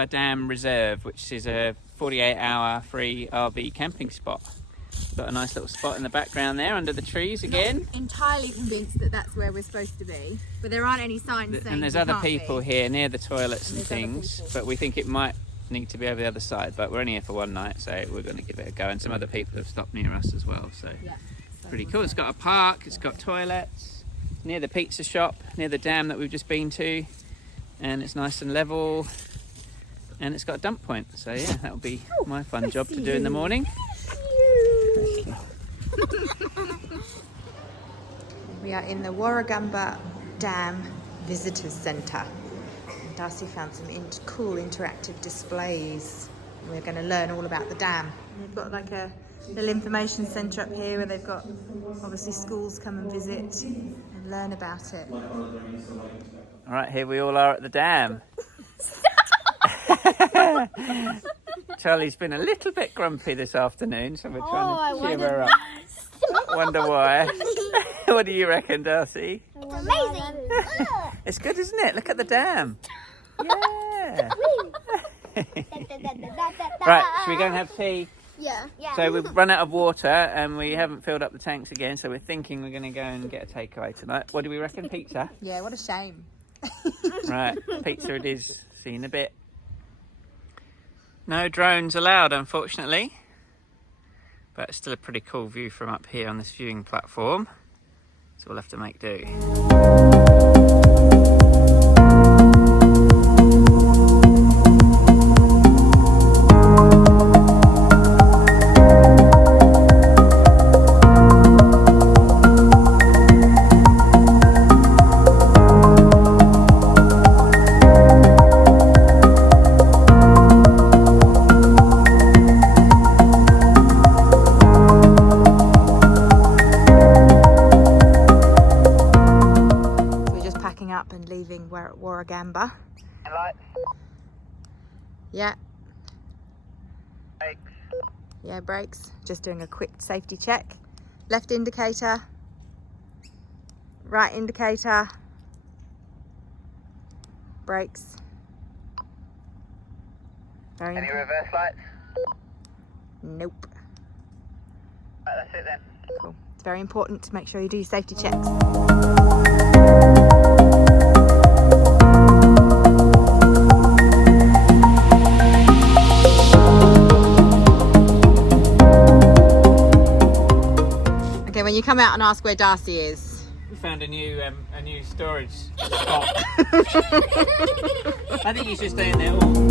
Woragamber Dam Reserve, which is a 48-hour free RV camping spot. Got a nice little spot in the background there under the trees again. Not entirely convinced that that's where we're supposed to be, but there aren't any signs saying. And there's other people here near the toilets and things, but we think it might need to be over the other side. But we're only here for one night, so we're going to give it a go. And some other people have stopped near us as well, so yeah, pretty cool. It's got a park, it's got toilets near the pizza shop, near the dam that we've just been to, and it's nice and level, and it's got a dump point. So yeah, that'll be my fun job to do in the morning. We are in the Warawgamba Dam Visitors Centre. Darcie found some cool interactive displays. We're going to learn all about the dam. They've got like a little information centre up here where they've got obviously schools come and visit and learn about it. All right, here we all are at the dam. Charlie's been a little bit grumpy this afternoon, so we're trying to cheer her up. Wonder why. What do you reckon, Darcie? It's amazing. It's good, isn't it? Look at the dam. Yeah. Right, should we go and have tea? Yeah. So we've run out of water and we haven't filled up the tanks again, so we're thinking we're going to go and get a takeaway tonight. What do we reckon? Pizza? Yeah, what a shame. Right, pizza it is. See you in a bit. No drones allowed, unfortunately. But it's still a pretty cool view from up here on this viewing platform. So we'll have to make do. Warawgamba. Yeah. Brakes. Yeah, brakes. Just doing a quick safety check. Left indicator. Right indicator. Brakes. Any reverse lights? Nope. Right, that's it then. Cool. It's very important to make sure you do your safety checks. When you come out and ask where Darcie is. We found a new storage spot. I think he's just staying there all.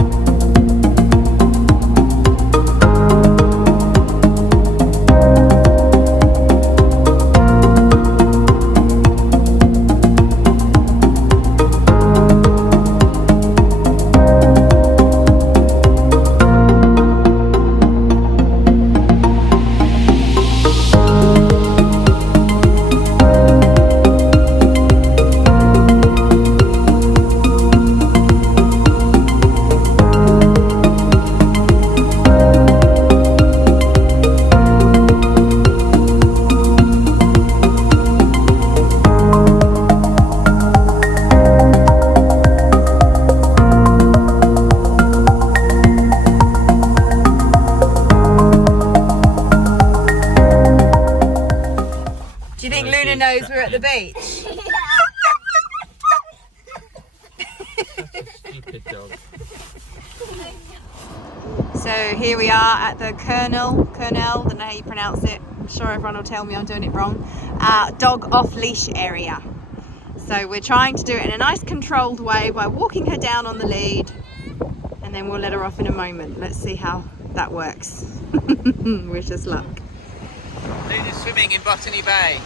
Luna knows we're at the beach. Stupid dog. So here we are at the Kernel, don't know how you pronounce it. I'm sure everyone will tell me I'm doing it wrong. Dog off leash area. So we're trying to do it in a nice controlled way by walking her down on the lead, and then we'll let her off in a moment. Let's see how that works. Wish us luck. Luna's swimming in Botany Bay.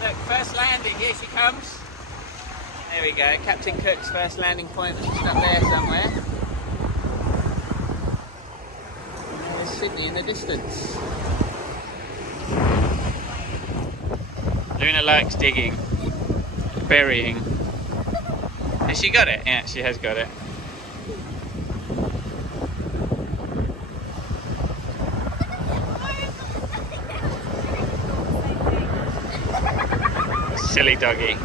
Look, first landing, here she comes. There we go, Captain Cook's first landing point, just up there somewhere. And there's Sydney in the distance. Luna likes digging, burying. Has she got it? Yeah, she has got it. Silly doggy.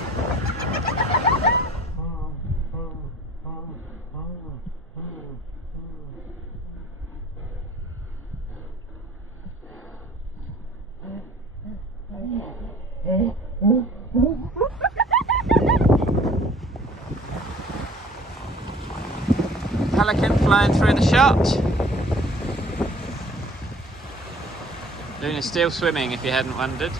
Pelican flying through the shot. Luna's still swimming, if you hadn't wondered.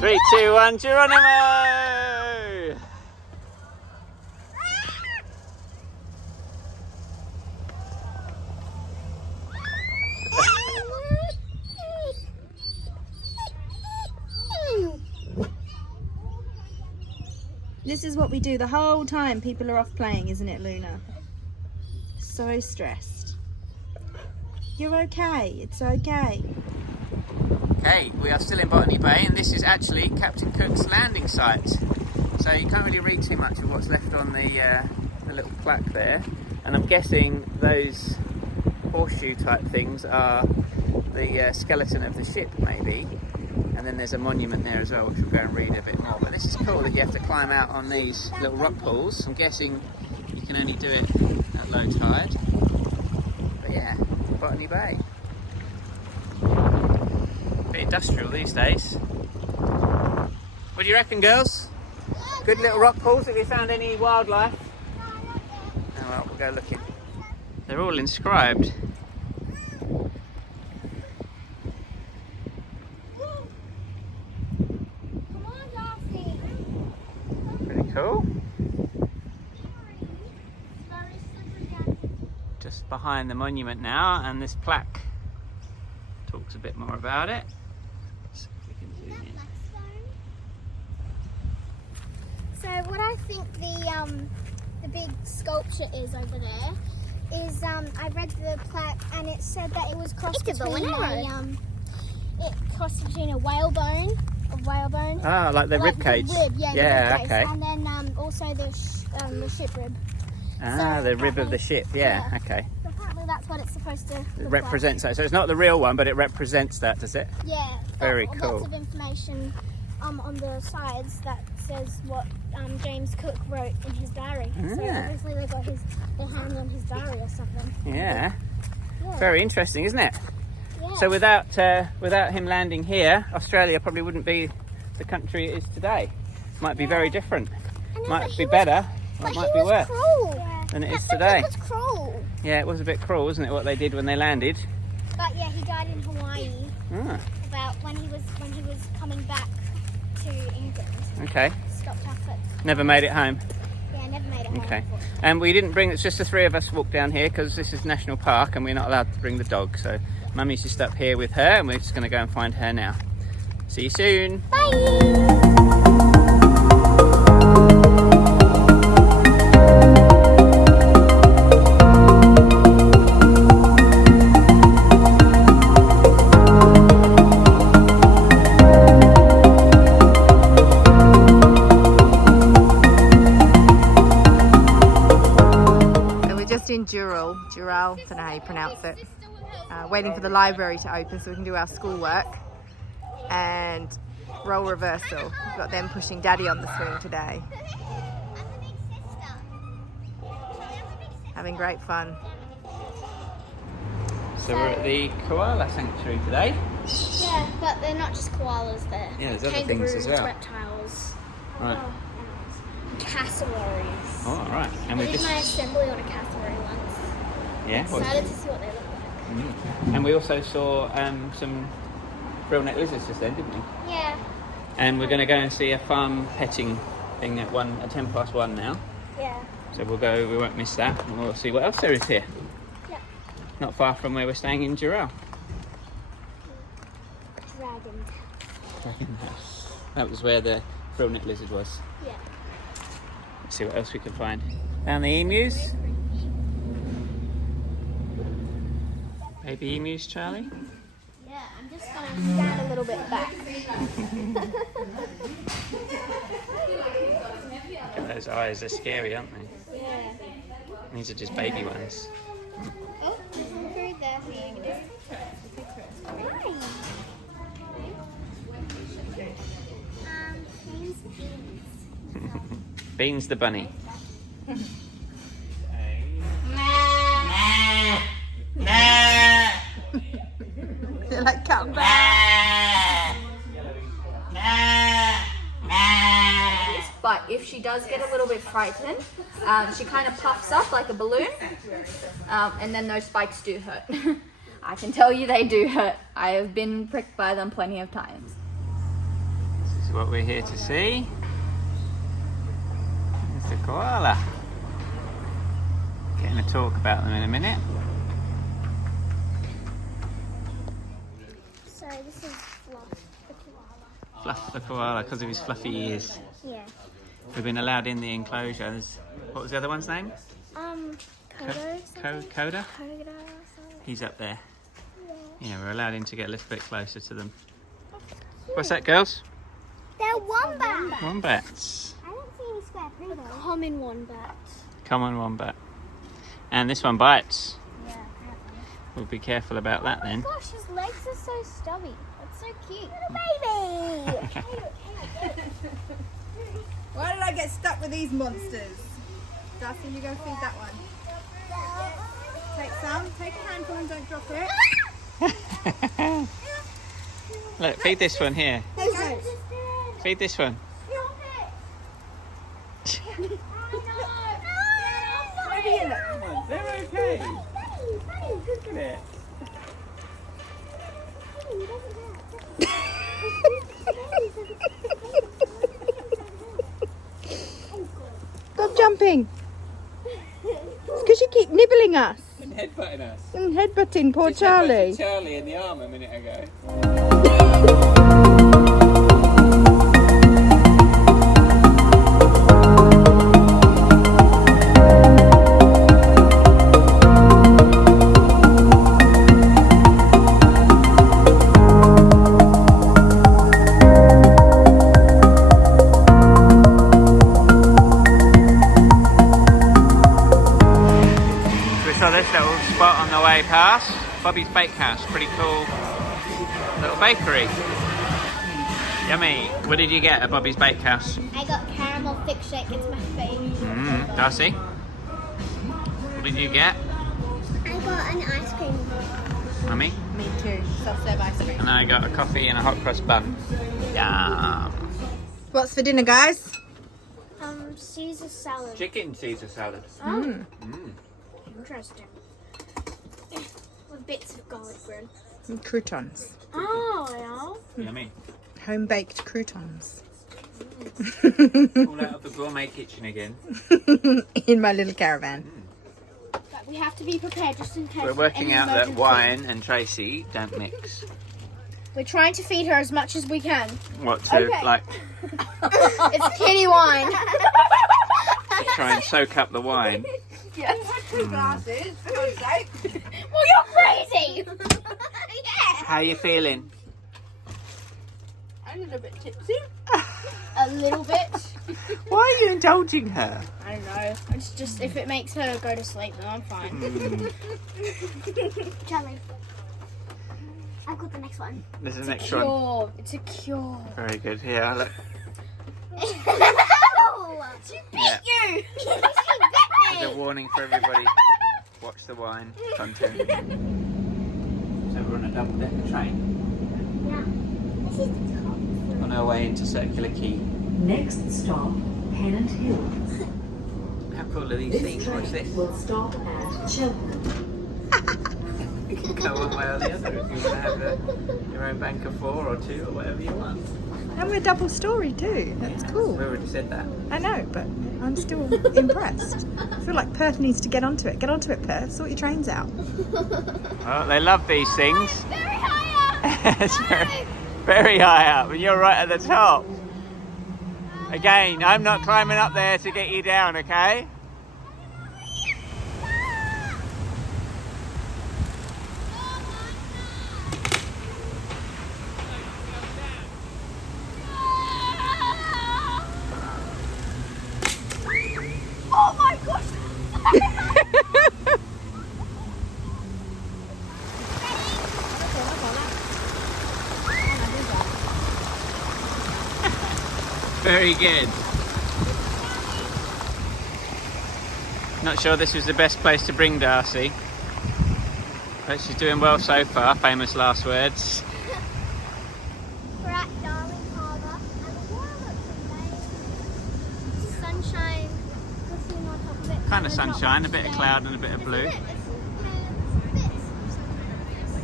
Three, two, one, Geronimo! This is what we do the whole time people are off playing, isn't it, Luna? So stressed. You're okay, it's okay. Okay, we are still in Botany Bay, and this is actually Captain Cook's landing site. So you can't really read too much of what's left on the little plaque there. And I'm guessing those horseshoe type things are the skeleton of the ship, maybe. And then there's a monument there as well, which we'll go and read a bit more. But this is cool that you have to climb out on these little rock pools. I'm guessing you can only do it at low tide. But yeah, Botany Bay. Bit industrial these days. What do you reckon, girls? Good little rock pools. Have you found any wildlife? Oh well, we'll go looking. They're all inscribed. Pretty cool. Just behind the monument now, and this plaque talks a bit more about it. So if we can zoom in. So what I think the big sculpture is over there is I read the plaque and it said that it was crossed between a whalebone. Ah, like the rib cage. The rib, yeah, yeah, the rib cage. okay. And then also the ship rib. Ah, So the rib of the ship. Yeah, yeah. okay. So apparently that's what it's supposed to It look represents that. So it's not the real one, but it represents that, does it? like. Yeah. Very Lots cool. of information on the sides that says what James Cook wrote in his diary. So Ah. obviously they got their hand on his diary or something. Yeah. Yeah. Very interesting, isn't it? Yeah. So without him landing here, Australia probably wouldn't be the country it is today. Might be very different. I know, Might but be he better. But It might he be was worse cruel. than it is That today. was cruel. Yeah, it was a bit cruel, wasn't it, what they did when they landed? But yeah, he died in Hawaii Ah, about when he was coming back to England. okay. Stopped off at Never made it home. yeah, never made it home. Okay. And we didn't bring, it's just the three of us walk down here because this is National Park and we're not allowed to bring the dog. So Mummy's just up here with her and we're just going to go and find her now. See you soon. Bye. In Dural, I don't know how you pronounce it. Waiting for the library to open so we can do our schoolwork. And role reversal. We've got them pushing Daddy on the swing today. Having great fun. So we're at the koala sanctuary today. Yeah, but they're not just koalas there. Yeah, there's other things as well. Reptiles. Right. Cassowaries. Oh, right. And I we did just my assembly on a cassowary once. yeah. Excited to see what they look like. And we also saw some frill-neck lizards just then, didn't we? Yeah. And we're going to go and see a farm petting thing at 1:10 now. Yeah. So we'll go. We won't miss that, and we'll see what else there is here. Yeah. Not far from where we're staying in Dural. Dragon. That was where the frill-neck lizard was. Yeah. Let's see what else we can find. Found the emus. Baby emus, Charlie. Yeah, I'm just gonna stand a little bit back. Look at those eyes, they're scary, aren't they? Yeah. These are just baby ones. Oh, there's some food there for you. Beans the bunny. They're like, come back. But if she does get a little bit frightened, she kind of puffs up like a balloon, and then those spikes do hurt. I can tell you they do hurt. I have been pricked by them plenty of times. This is what we're here to see. There's the koala. Getting a talk about them in a minute. So this is Fluff, the koala. Fluff the koala because of his fluffy ears. Yeah. We've been allowed in the enclosures. What was the other one's name? Kodo. Coda? Kodo. Something. He's up there. Yeah. Yeah, we're allowed in to get a little bit closer to them. What's that, girls? They're wombats. Wombats. I don't see any square through them. Common wombat. Common wombat. And this one bites. Yeah, apparently. We'll be careful about that then. Oh my gosh, his legs are so stubby. That's so cute. Little baby. Why did I get stuck with these monsters? Darcie, you go feed that one. Take some. Take a handful and don't drop it. Look, feed this one here. Okay. Feed this one. They're okay. Look at it. Stop jumping. It's because you keep nibbling us And headbutting us. and headbutting poor Just headbutted Charlie. Charlie in the arm a minute ago. Spot on the way past, Bobby's Bakehouse, pretty cool little bakery. Yummy. What did you get at Bobby's Bakehouse? I got caramel thick shake. It's my favourite. Darcie? What did you get? I got an ice cream. Mummy? Me too. Self-serve ice cream. And I got a coffee and a hot cross bun. Yum. What's for dinner, guys? Caesar salad. Chicken Caesar salad. Interesting. With bits of garlic bread. And croutons. Oh, yeah. Yummy. Home-baked croutons. All out of the gourmet kitchen again. In my little caravan. But we have to be prepared just in case. We're working out that wine and Tracy don't mix. We're trying to feed her as much as we can. What to, Okay. like, It's kitty wine. try and soak up the wine? Glasses, for God's sake. Well, you're crazy. Yeah. How you feeling? I'm a little bit tipsy. A little bit. Why are you indulging her? I don't know. It's just if it makes her go to sleep, then I'm fine. Charlie, I've got the next one. This is the next Cure. one. It's a cure. Very good. Here, look. She bit Yeah. you. She bit There's a me. warning for everybody. Watch the wine content. So we're on a double-decker train Yeah. This is the top. on our way into Circular Quay. Next stop, Pennant Hill. How cool are these This seats? Watch train this. will stop at Cheltenham. You can go one way or the other if you want to have your own bank of 4 or 2 or whatever you want. And we're double story too. That's We cool. already said that. I know, but I'm still impressed. I feel like Perth needs to get onto it. Get onto it, Perth. Sort your trains out. Well, they love these things. Very high up. It's very high up, and you're right at the top. Again, I'm not climbing up there to get you down, okay? Oh my gosh. Very good. Not sure this was the best place to bring Darcie, but she's doing well so far. Famous last words. We're at Darling Harbour and the water looks amazing. Sunshine glistening on top of it. Kind of It's not sunshine, a much bit of today. cloud and a bit of blue. Isn't it? It's a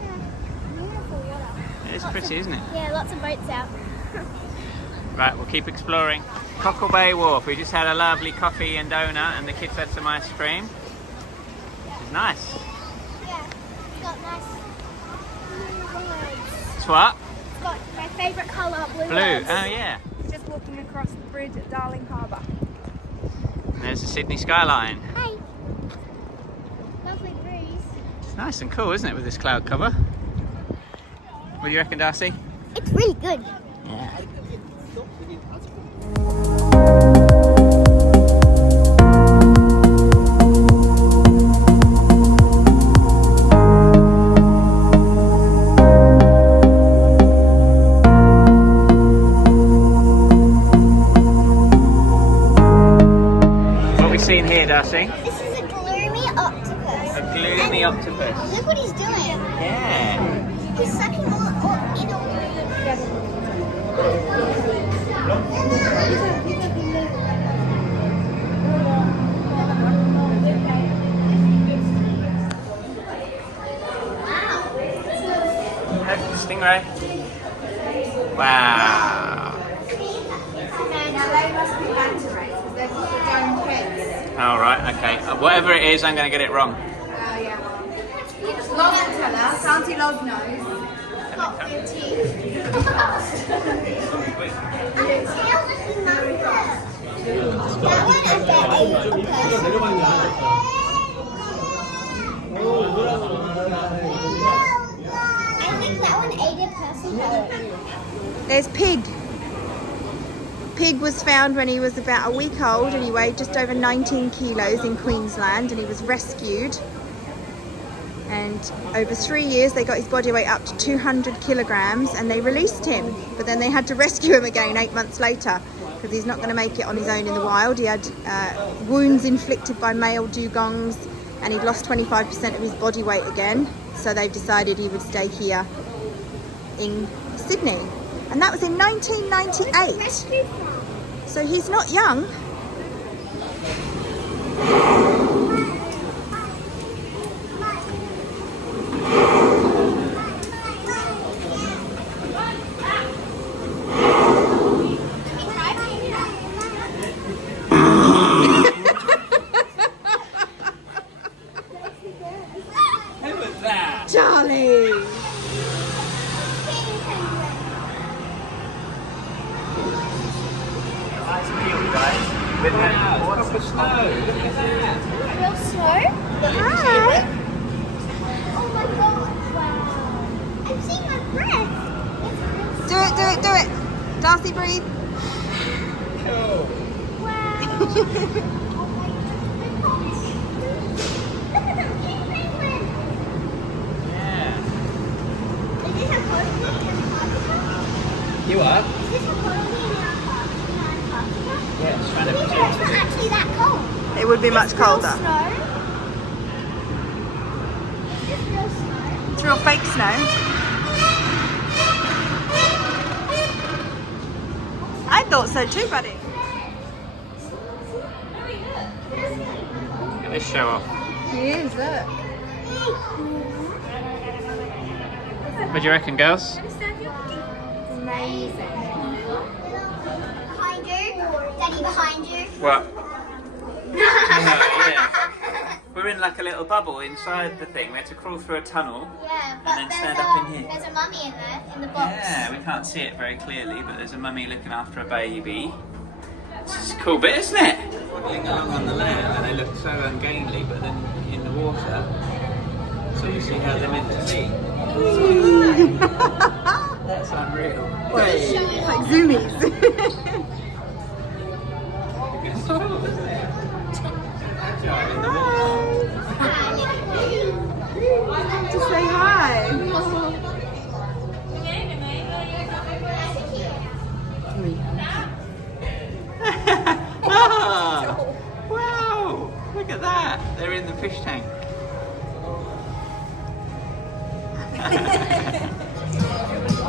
bit beautiful water. It's pretty, isn't it? Yeah, lots of boats out. Right, we'll keep exploring. Cockle Bay Wharf. We just had a lovely coffee and donut, and the kids had some ice cream. Which is nice. Yeah, it's got nice blue words. It's what? It's got my favourite colour, blue. Blue. words. Oh yeah. Just walking across the bridge at Darling Harbour. And there's the Sydney skyline. Hey. Lovely breeze. It's nice and cool, isn't it, with this cloud cover? What do you reckon, Darcie? It's really good. Yeah. What are we seeing here, Darcie? This is a gloomy octopus. A gloomy octopus. Look what he's doing. Yeah. He's sucking all in all. Stingray. Wow. Now they must be manta rays because they've got their own heads. All right. Okay. Whatever it is, I'm going to get it wrong. Oh yeah. Loz will tell us. Auntie Loz knows. Got your teeth. That one I bet ate a person. I think that one ate a person. There's Pig. Pig was found when he was about a week old and he weighed just over 19 kilos in Queensland, and he was rescued. And over 3 years they got his body weight up to 200 kilograms and they released him. But then they had to rescue him again 8 months later because he's not going to make it on his own in the wild. He had wounds inflicted by male dugongs and he'd lost 25% of his body weight again. So they've decided he would stay here in Sydney. And that was in 1998. Rescued from. So he's not young. Who was that? Charli! Eyes peeled, guys. With wow, what a snow. Look at that. Real slow? Hi. Oh my god, wow. I'm seeing my breath. Do it, do it, do it! Darcie, breathe. Cool. Wow. Oh my god. Look at them, king penguin. Yeah. Is this a colony in Antarctica? You are? Is this a colony in Antarctica? Yeah, it's trying to It's not actually that cold. It would be much It's real colder. snow. Is this real snow? It's real fake snow. I thought so too, buddy. Get this show off. He is, look. What do you reckon, girls? Amazing. Behind you. Daddy behind you. What? Yeah. We're in like a little bubble inside the thing. We had to crawl through a tunnel. Yeah, but then there's stand up in here. There's a mummy in there, in the box. Yeah, we can't see it very clearly, but there's a mummy looking after a baby. It's a cool bit, isn't it? Waddling along on the land, and they look so ungainly, but then in the water, so you see how they're meant to be. That's unreal. Like zoomies. It's cool, isn't it? Agile in the water. To say hi.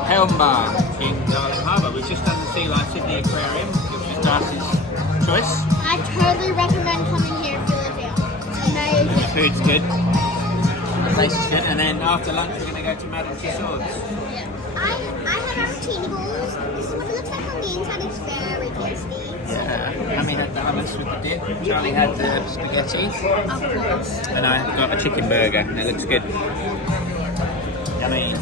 Helm Bar in Darling Harbour. We've just done the Sea Life Sydney Aquarium, which was Darcy's choice. I totally recommend coming here if you live here. It's amazing. The food's good. The place is good. And then after lunch we're going to go to Madame Tussauds. Yeah. I had our martini balls. This is what it looks like on the inside. It's very tasty. Yeah. Mummy had the hummus with the dip. Charlie had the spaghetti. And I've got a chicken burger and it looks good. Yummy.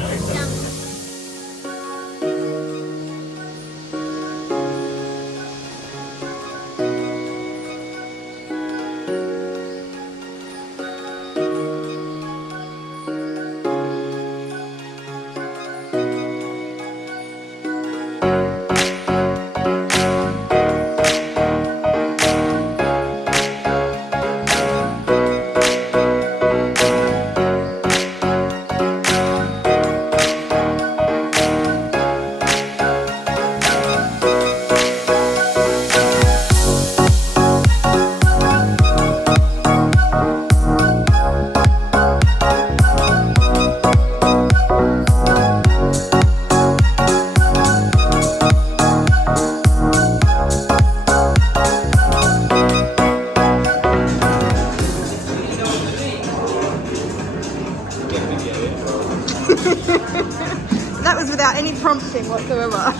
That was without any prompting whatsoever.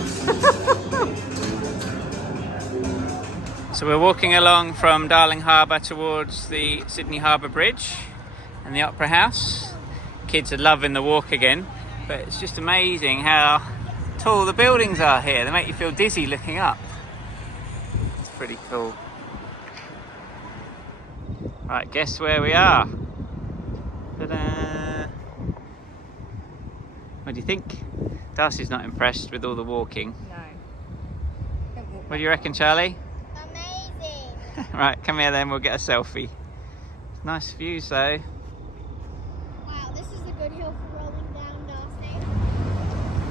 So we're walking along from Darling Harbour towards the Sydney Harbour Bridge and the Opera House. Kids are loving the walk again, but it's just amazing how tall the buildings are here. They make you feel dizzy looking up. It's pretty cool. Right, guess where we are? Ta-da! What do you think? Darcy's not impressed with all the walking. No. What do you reckon, Charlie? Amazing. Right, come here then, we'll get a selfie. Nice views though. Wow, this is a good hill for rolling down Darcy.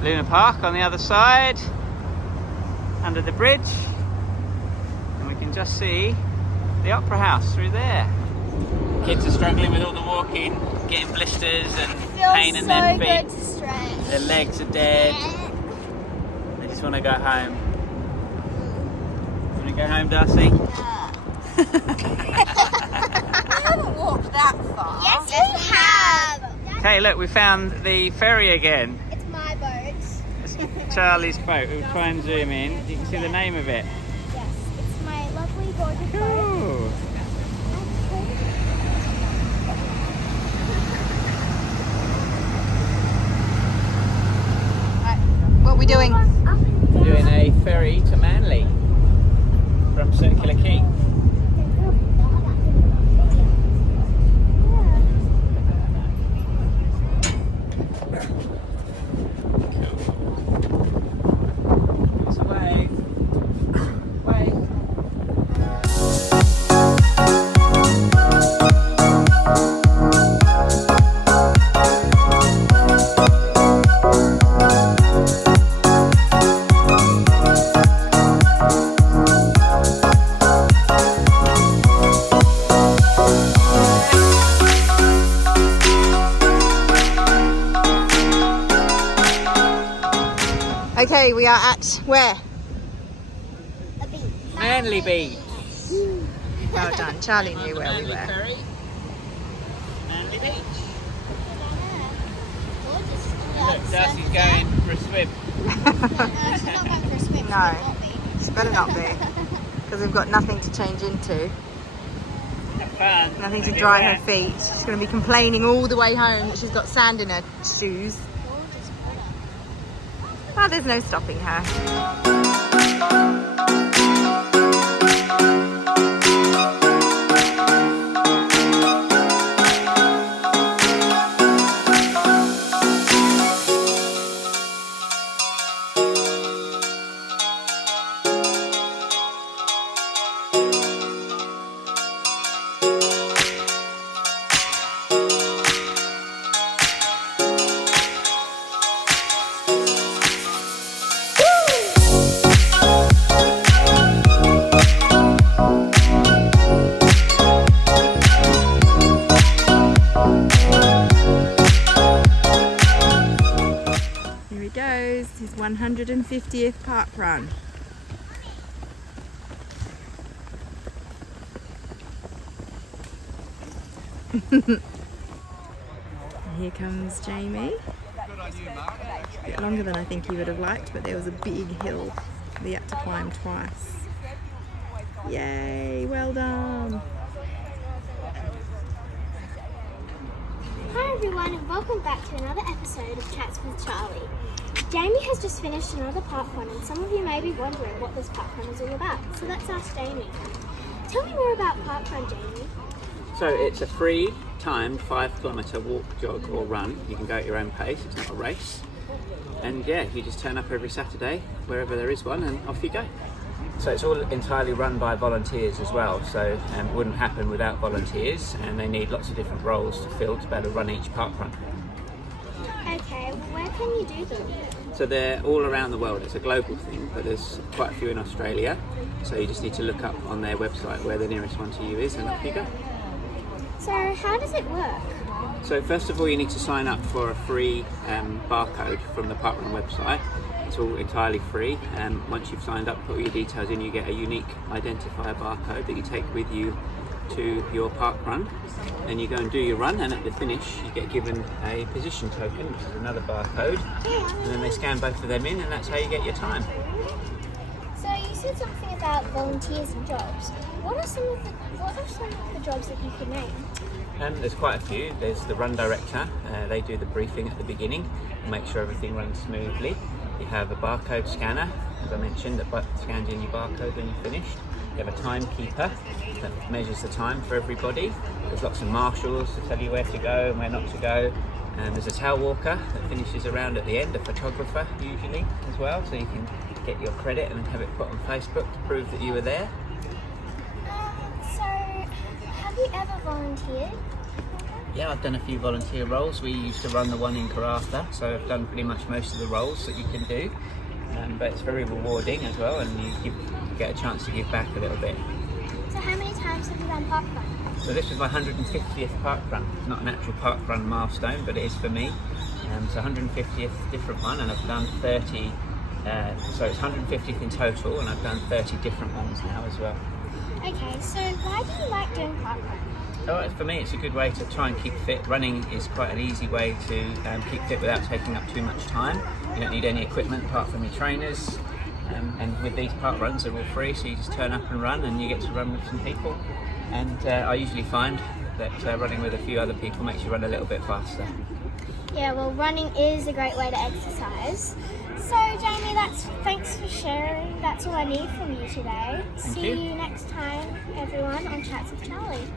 Luna Park on the other side, under the bridge. And we can just see the Opera House through there. Kids are struggling with all the walking, getting blisters and pain in their feet. Good to stretch. Their legs are dead. They just want to go home. Want to go home, Darcy? I haven't walked that far. Yes, we have. Okay, look, we found the ferry again. It's my boat. It's Charlie's boat. We'll try and zoom in. You can see the name of it. Yes, it's my lovely, gorgeous boat. Ooh. What are we doing? Doing a ferry to Manly from Circular Quay. It's a wave. Wave. Okay, we are at where? A beach. Manly Beach. Well done. Charlie knew where we Manly were. Ferry. Manly Beach. Gorgeous. Look, Darcy's going for a swim. She's not going for a swim. No. She will not be. It's better not be, because we've got nothing to change into. Have fun. Nothing to Get dry wet. her feet. She's going to be complaining all the way home that she's got sand in her shoes. Gorgeous water. Well, there's no stopping her. 150th park run. Here comes Jamie. A bit longer than I think he would have liked, but there was a big hill we had to climb twice. Yay, well done. Hi everyone and welcome back to another episode of Chats with Charlie. Jamie has just finished another park run and some of you may be wondering what this park run is all about. So let's ask Jamie. Tell me more about park run, Jamie. So it's a free timed 5-kilometre walk, jog or run. You can go at your own pace, it's not a race. And yeah, you just turn up every Saturday wherever there is one and off you go. So it's all entirely run by volunteers as well, so it wouldn't happen without volunteers, and they need lots of different roles to fill to be able to run each park run. Okay, where can you do them? So they're all around the world. It's a global thing, but there's quite a few in Australia. So you just need to look up on their website where the nearest one to you is and off you go. So how does it work? So first of all, you need to sign up for a free barcode from the parkrun website. It's all entirely free, and once you've signed up, put all your details in, you get a unique identifier barcode that you take with you to your park run. Then you go and do your run, and at the finish you get given a position token, which is another barcode, and then they scan both of them in, and that's how you get your time. So you said something about volunteers and jobs. What are some of the jobs that you could name? There's quite a few. There's the run director. They do the briefing at the beginning and make sure everything runs smoothly. You have a barcode scanner, as I mentioned, that scans in your barcode when you're finished. You have a timekeeper that measures the time for everybody. There's lots of marshals to tell you where to go and where not to go. And there's a tail walker that finishes around at the end, a photographer usually as well, so you can get your credit and have it put on Facebook to prove that you were there. So have you ever volunteered? Yeah, I've done a few volunteer roles. We used to run the one in Karratha, so I've done pretty much most of the roles that you can do. But it's very rewarding as well, and you get a chance to give back a little bit. So how many times have you done park run? So this was my 150th park run. It's not an actual park run milestone, but it is for me. It's 150th different one, and I've done 30, so it's 150th in total, and I've done 30 different ones now as well. Okay, so why do you like doing park run? Oh, for me, it's a good way to try and keep fit. Running is quite an easy way to keep fit without taking up too much time. You don't need any equipment apart from your trainers. And with these park runs, they're all free, so you just turn up and run, and you get to run with some people. And I usually find that running with a few other people makes you run a little bit faster. Yeah, well, running is a great way to exercise. So, Jamie, thanks for sharing. That's all I need from you today. See you next time, everyone, on Chats with Charlie.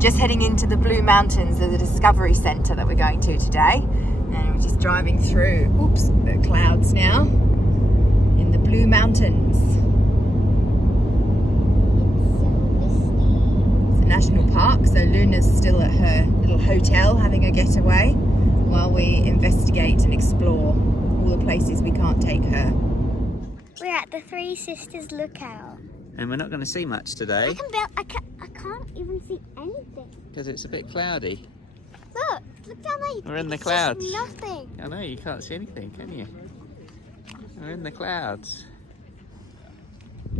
Just heading into the Blue Mountains, there's a discovery centre that we're going to today, and we're just driving through, the clouds now, in the Blue Mountains. It's a national park, so Luna's still at her little hotel having a getaway while we investigate and explore all the places we can't take her. We're at the Three Sisters Lookout. And we're not going to see much today I can't even see anything. because it's a bit cloudy. Look down there. We're in the It's clouds. just nothing. I know, you can't see anything, can you? We're in the clouds.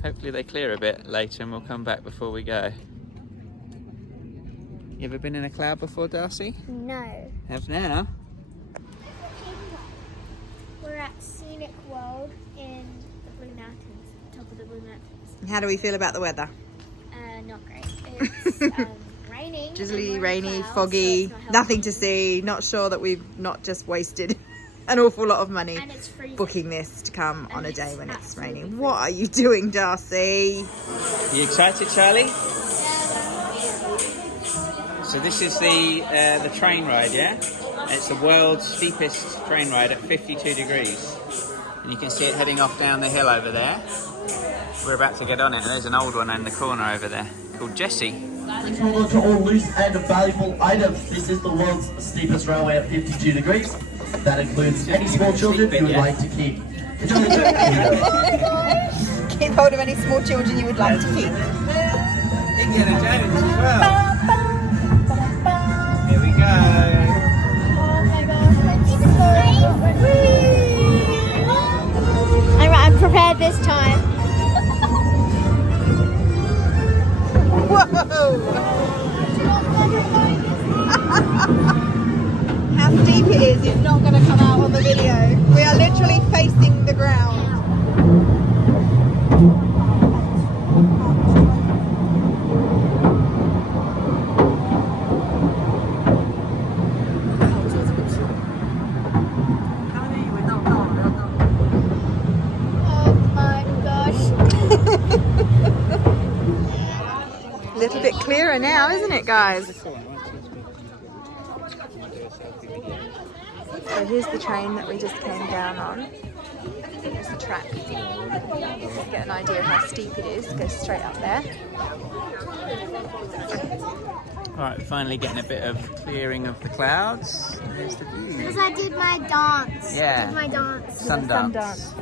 Hopefully they clear a bit later and we'll come back before we go. You ever been in a cloud before, Darcie? No. Have now. We're at Scenic World in the Blue Mountains, top of the Blue Mountains. How do we feel about the weather? Not great. It's raining. Drizzly, and rainy, clouds, foggy, so it's not nothing to see. Not sure that we've not just wasted an awful lot of money And it's freezing. booking this to come on a it's day when it's absolutely raining. What are you doing, Darcie? You excited, Charlie? Yeah. So this is the train ride, yeah? It's the world's steepest train ride at 52 degrees. And you can see it heading off down the hill over there. We're about to get on it, and there's an old one in the corner over there called Jessie. Please hold on to all loose and valuable items. This is the world's steepest railway at 52 degrees. That includes any small children you would like to keep. Keep hold of any small children you would like to keep. Indiana Jones as well. Here we go. Oh my gosh. I'm prepared this time. Whoa! How steep it is not going to come out on the video. We are literally facing the ground. Oh my gosh. A little bit clearer now, isn't it, guys? So here's the train that we just came down on. Here's the track. Just get an idea of how steep it is. Go straight up there. Alright, finally getting a bit of clearing of the clouds. Here's the view. Because I did my dance. Yeah. I did my dance. Sundance.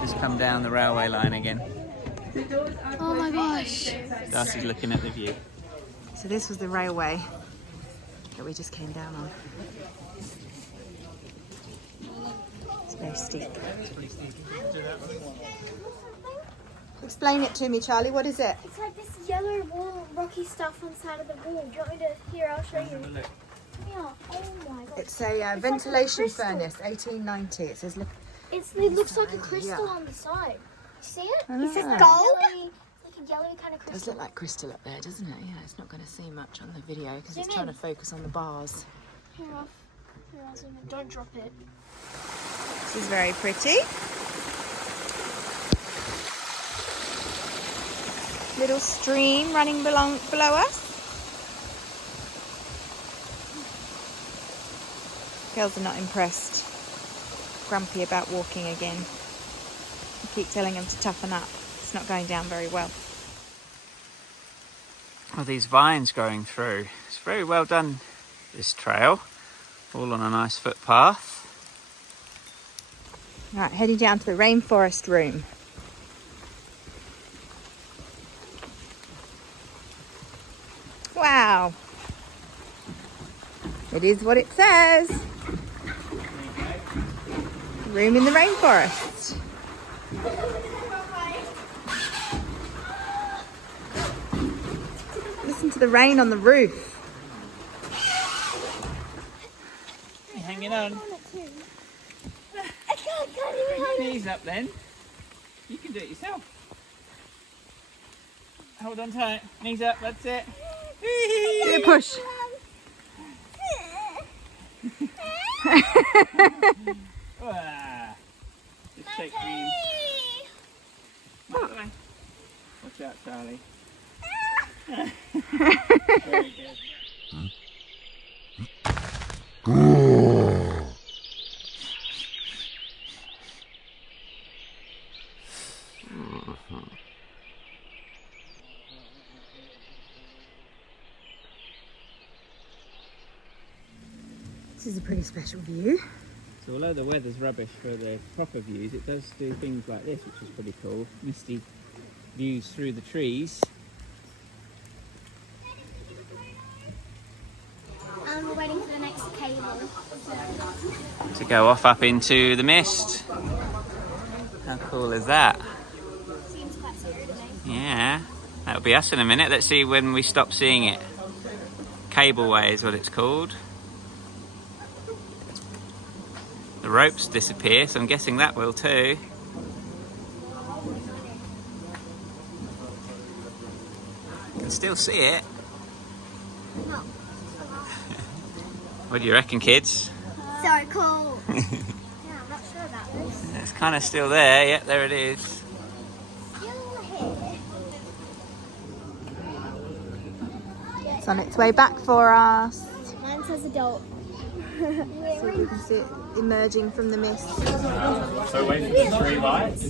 Just come down the railway line again. Oh my gosh. Darcy's looking at the view. So this was the railway that we just came down on. It's very steep. Explain it to me, Charlie. What is it? It's like this yellow wall, rocky stuff on the side of the wall. Do you want me to? Here, I'll show you. Yeah. Oh my god. It's a ventilation furnace, 1890. It says, look. It looks like a crystal on the side. See it? It says gold. Like a yellowy kind of It does crystal. look like crystal up there, doesn't it? Yeah, it's not going to see much on the video because it's Zoom trying in. to focus on the bars. Here, I'll zoom in. Don't drop it. This is very pretty. Little stream running below us. Girls are not impressed. Grumpy about walking again. I keep telling them to toughen up. It's not going down very well. Well, these vines growing through. It's very well done, this trail. All on a nice footpath. Right, heading down to the rainforest room. Wow. It is what it says. Room in the rainforest. Listen to the rain on the roof. You hanging on? Knees up then. You can do it yourself. Hold on tight. Knees up, that's it. Give it a push. Just take green. Watch out, Charlie. Very good. This is a pretty special view. So although the weather's rubbish for the proper views, it does do things like this, which is pretty cool. Misty views through the trees. We're waiting for the next cable. To go off up into the mist. How cool is that? Seems quite scary to me. Yeah, that'll be us in a minute. Let's see when we stop seeing it. Cableway is what it's called. The ropes disappear, so I'm guessing that will too. You can still see it. No. What do you reckon, kids? So cool. Yeah, I'm not sure about this. It's kind of still there. Yep, there it is. Still here. Yeah, It's on its way back for us. Mine says adult. So you can see it emerging from the mist. So wait for the 3 lights.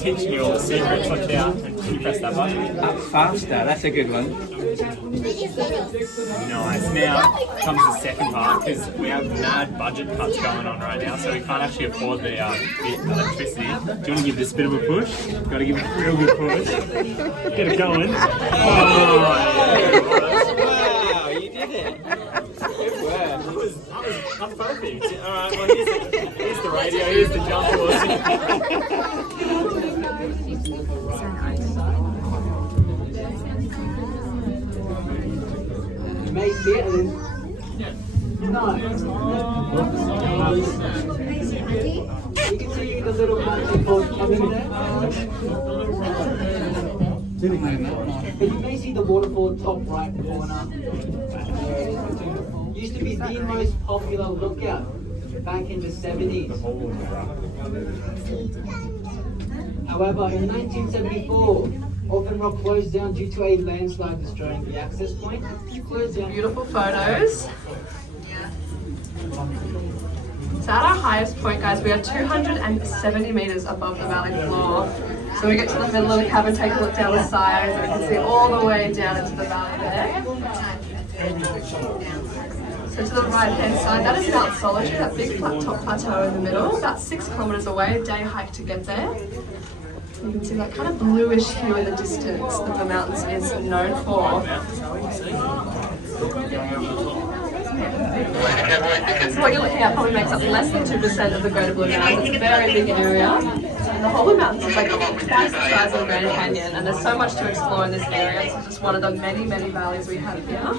Teaching you all the secrets. Watch out. And you press that button. Up faster, that's a good one. Nice. Now comes the second part because we have mad budget cuts going on right now, so we can't actually afford the electricity. Do you want to give this a bit of a push? Got to give it a real good push. Get it going. Oh, Wow, you did it. Good work. I'm perfect. Alright, well here's the radio, here's the jump horse. You may see it and then... No. You can see the little monkey boat coming in there. But you may see the waterfall top right corner. Used to be the most popular lookout back in the 70s. However, in 1974, Orphan Rock closed down due to a landslide destroying the access point. Closed down. Beautiful photos. So at our highest point, guys, we are 270 meters above the valley floor. So we get to the middle of the cabin, take a look down the sides, and we can see all the way down into the valley there. So to the right hand side, that is Mount Solitary, that big flat top plateau in the middle, about 6 kilometers away, day hike to get there. You can see that kind of bluish hue in the distance that the mountains is known for. So what you're looking at probably makes up less than 2% of the Greater Blue Mountains. It's a very big area. And the whole Blue Mountains is like twice the size of the Grand Canyon, and there's so much to explore in this area. It's just one of the many, many valleys we have here.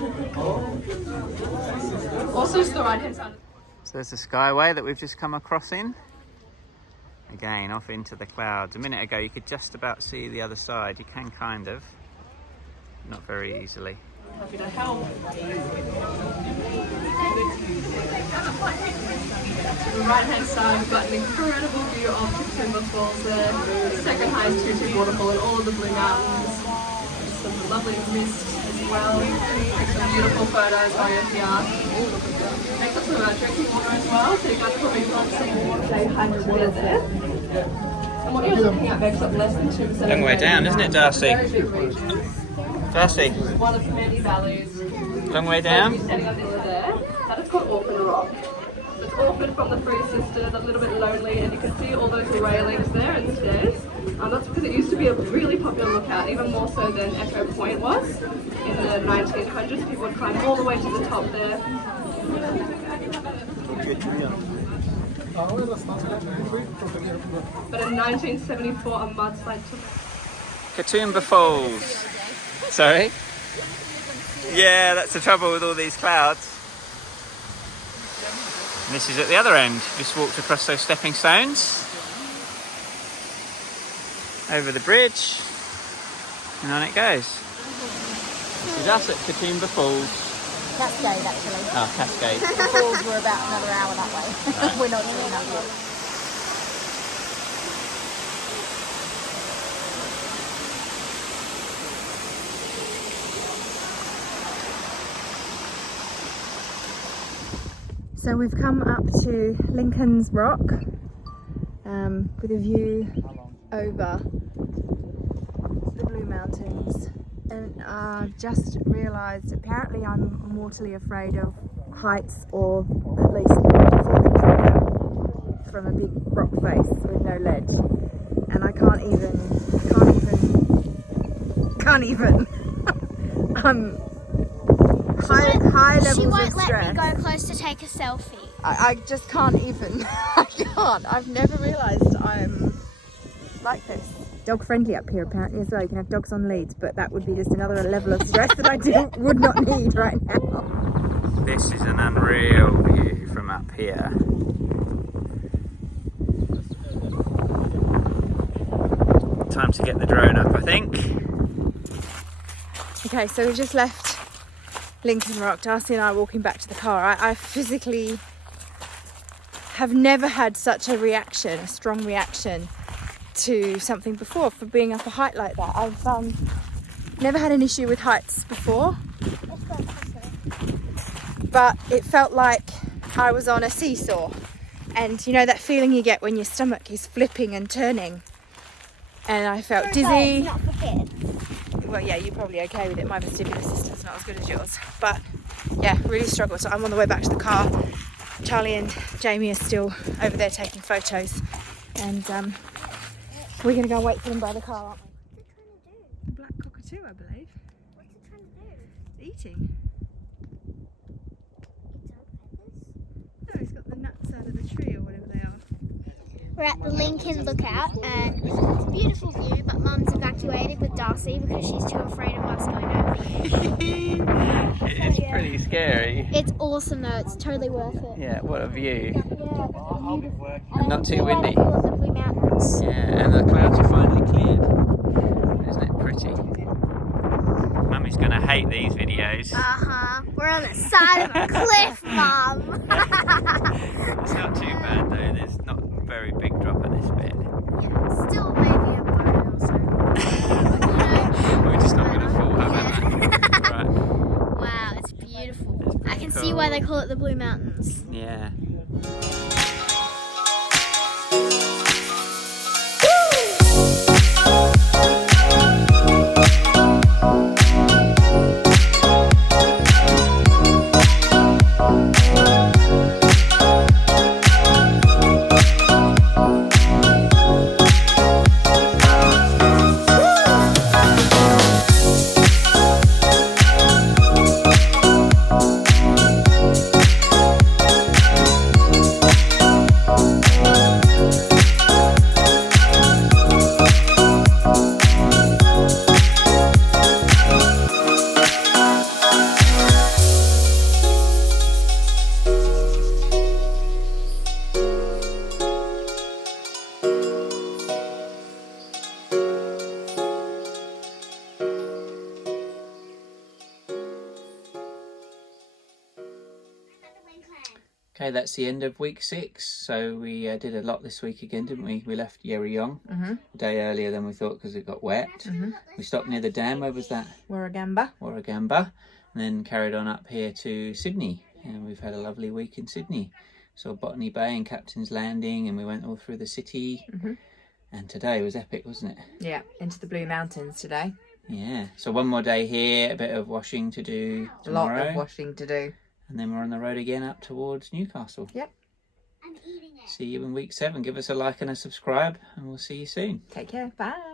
Also to the right hand side. So there's the skyway that we've just come across in. Again, off into the clouds. A minute ago you could just about see the other side. You can kind of, not very easily. Happy to help. To the right hand side, we've got an incredible view of Katoomba Falls there. The second highest two-tiered waterfall in all of the Blue Mountains. Some lovely mist as well. Take some beautiful photos while you're here. Make up some drinking water as well, so you guys probably got some more day hikes to get there. And what you're looking at makes up less than 2%. Long way down, isn't it, Darcy? Very big region. Darcy, One of many valleys. long way down. Standing up there, that is called Orphan Rock. So it's orphaned from the Three Sisters, a little bit lonely, and you can see all those railings there and stairs. That's because it used to be a really popular lookout, even more so than Echo Point was. In the 1900s, people would climb all the way to the top there. But in 1974, a mudslide took Katoomba Falls. Sorry? Yeah, that's the trouble with all these clouds. And this is at the other end. Just walked across those stepping stones. Over the bridge. And on it goes. This is us at Katoomba Falls. Cascade, actually. Oh, Cascade. The falls were about another hour that way. We're not doing that yet. So we've come up to Lincoln's Rock with a view over the Blue Mountains, and just realised apparently I'm mortally afraid of heights, or at least falling from a big rock face with no ledge, and I can't even high levels She of won't stress. let me go close to take a selfie. I just can't even. I can't. I've never realised I'm like this. Dog friendly up here apparently as well. You can have dogs on leads, but that would be just another level of stress that I would not need right now. This is an unreal view from up here. Time to get the drone up, I think. Okay, so we've just left Lincoln Rock. Darcy and I are walking back to the car. I physically have never had such a reaction, a strong reaction to something before, for being up a height like that. I've Never had an issue with heights before, but it felt like I was on a seesaw. And you know that feeling you get when your stomach is flipping and turning? And I felt dizzy. Not for kids. Well, yeah, you're probably okay with it. My vestibular system's not as good as yours. But yeah, really struggled. So I'm on the way back to the car. Charli and Jamie are still over there taking photos. And we're going to go and wait for them by the car, aren't we? What's it trying to do? The black cockatoo, I believe. What's it trying to do? It's eating. It's on feathers. No, he's got the nuts out of the tree or whatever they are. We're at the Lincoln Lookout and it's a beautiful view, but Mum's evacuated with Darcie because she's too afraid of us going over. It's pretty scary. It's awesome though, it's totally worth it. Yeah, what a view. Yeah, it's beautiful. And not too windy. Of the Blue Mountains. Yeah, and the clouds are finally cleared. Isn't it pretty? Mummy's gonna hate these videos. We're on the side of a cliff, Mum. It's not too bad though, there's not a very big drop at this bit. Yeah, still maybe a bone or so. We're just not gonna fall, have it? Right. Wow, it's beautiful. I can see why they call it the Blue Mountains. Yeah. Okay, that's the end of week 6. So we did a lot this week again, didn't we? We left Yerriyong a day earlier than we thought because it got wet. We stopped near the dam. Where was that? Warragamba. Warragamba. And then carried on up here to Sydney. And we've had a lovely week in Sydney. So Botany Bay and Captain's Landing, and we went all through the city. And today was epic, wasn't it? Yeah, into the Blue Mountains today. Yeah. So one more day here, a bit of washing to do tomorrow. A lot of washing to do. And then we're on the road again up towards Newcastle. Yep. I'm eating it. See you in week 7. Give us a like and a subscribe, and we'll see you soon. Take care. Bye.